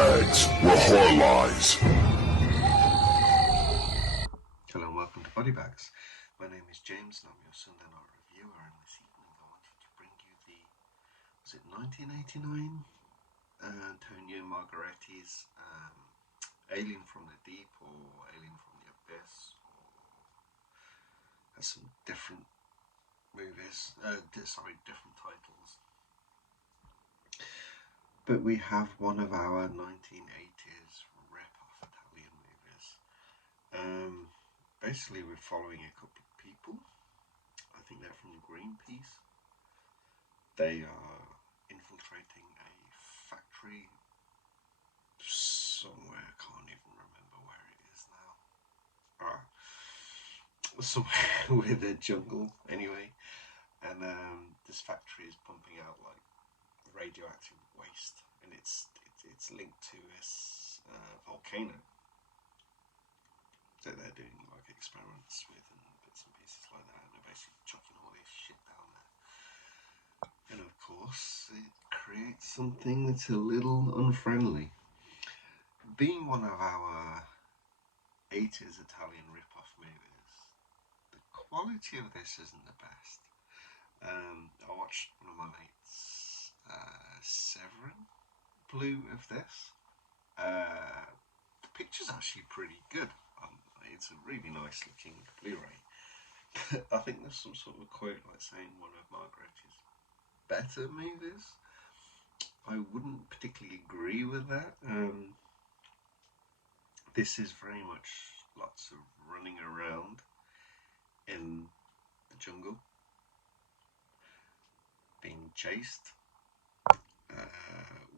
bags were horror lies. Hello and welcome to Body Bags. My name is James and I'm your Sunday night reviewer, and this evening I wanted to bring you the, was it 1989? Antonio Margheriti's Alien from the Deep or Alien from the Abyss, or has some different movies, different titles. But we have one of our 1980s rip-off Italian movies. Basically we're following a couple of people. I think they're from Greenpeace. They are infiltrating a factory somewhere, I can't even remember where it is now. Somewhere with a jungle anyway. And this factory is pumping out like radioactive waste, and it's linked to this volcano that they're doing like experiments with and bits and pieces like that, and they're basically chucking all this shit down there. And of course it creates something that's a little unfriendly. Being one of our 80s Italian rip-off movies, the quality of this isn't the best. I watched one of my mates, Severin, Blue of this. The picture's actually pretty good. It's a really nice looking Blu-ray. I think there's some sort of quote like saying one of Margheriti's better movies. I wouldn't particularly agree with that. This is very much lots of running around in the jungle, being chased,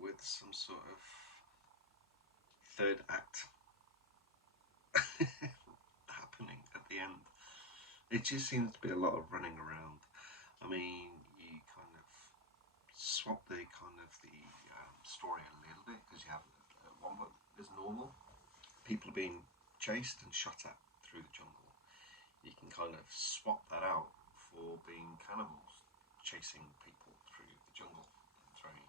with some sort of third act happening at the end. It just seems to be a lot of running around. I mean, you kind of swap the story a little bit, because you have one book is normal, people are being chased and shot at through the jungle. You can kind of swap that out for being cannibals chasing people through the jungle, throwing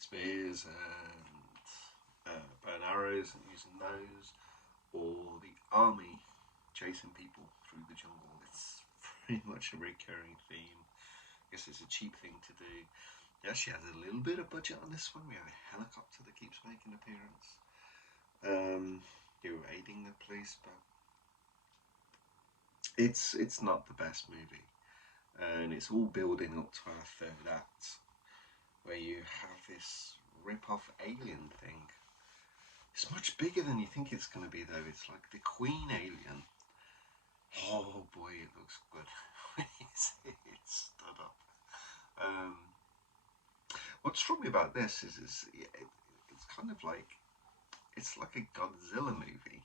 spears and bow and arrows and using those, or the army chasing people through the jungle. It's very much a recurring theme. I guess it's a cheap thing to do. It actually has a little bit of budget on this one. We have a helicopter that keeps making an appearance. You're aiding the police, but it's not the best movie. And it's all building up to our third act, where you have this rip-off alien thing. It's much bigger than you think it's going to be, though. It's like the Queen alien. Oh boy, it looks good when you see it stood up. What struck me about this is it's kind of like, it's like a Godzilla movie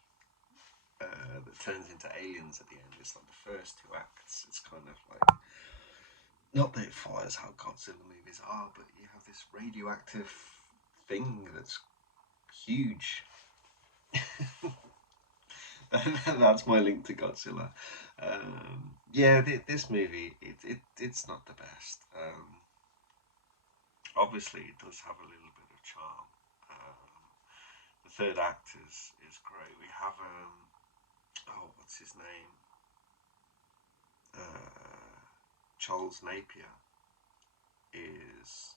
that turns into aliens at the end. It's like the first two acts. It's kind of like, not that it follows how Godzilla movies are, but you have this radioactive thing that's huge. And that's my link to Godzilla. Yeah, this movie, it's not the best. Obviously, it does have a little bit of charm. The third act is great. We have what's his name? Charles Napier is.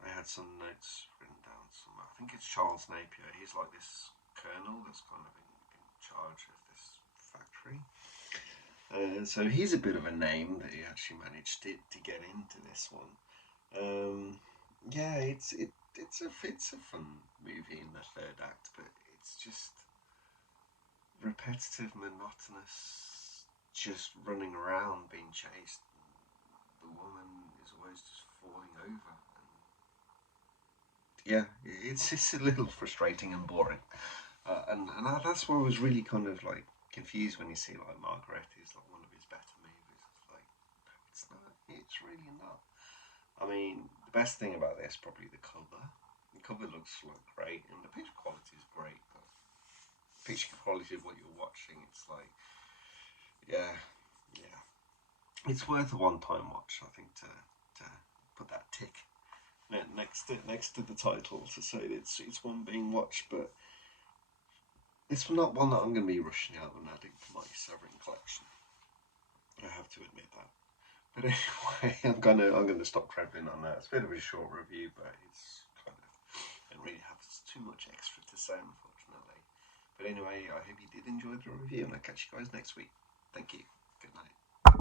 I had some notes written down somewhere. I think it's Charles Napier. He's like this colonel that's kind of in charge of this factory. So he's a bit of a name that he actually managed to get into this one. Yeah, it's a fun movie in the third act, but it's just repetitive, monotonous, just running around being chased. The woman is always just falling over. Yeah, it's a little frustrating and boring, and that's why I was really kind of like confused when you see like Margheriti's like one of his better movies. It's like, no, it's not. It's really not. I mean, the best thing about this probably the cover. The cover looks great, and the picture quality is great. But the picture quality of what you're watching, it's like, yeah, it's worth a one-time watch. I think to put that tick next to the title to say it's one being watched, but it's not one that I'm going to be rushing out and adding to my Severin collection. I have to admit that. But anyway, I'm gonna stop travelling on that. It's a bit of a short review, but it's kind of, I don't really have too much extra to say, unfortunately. But anyway, I hope you did enjoy the review, and I'll catch you guys next week. Thank you. Good night.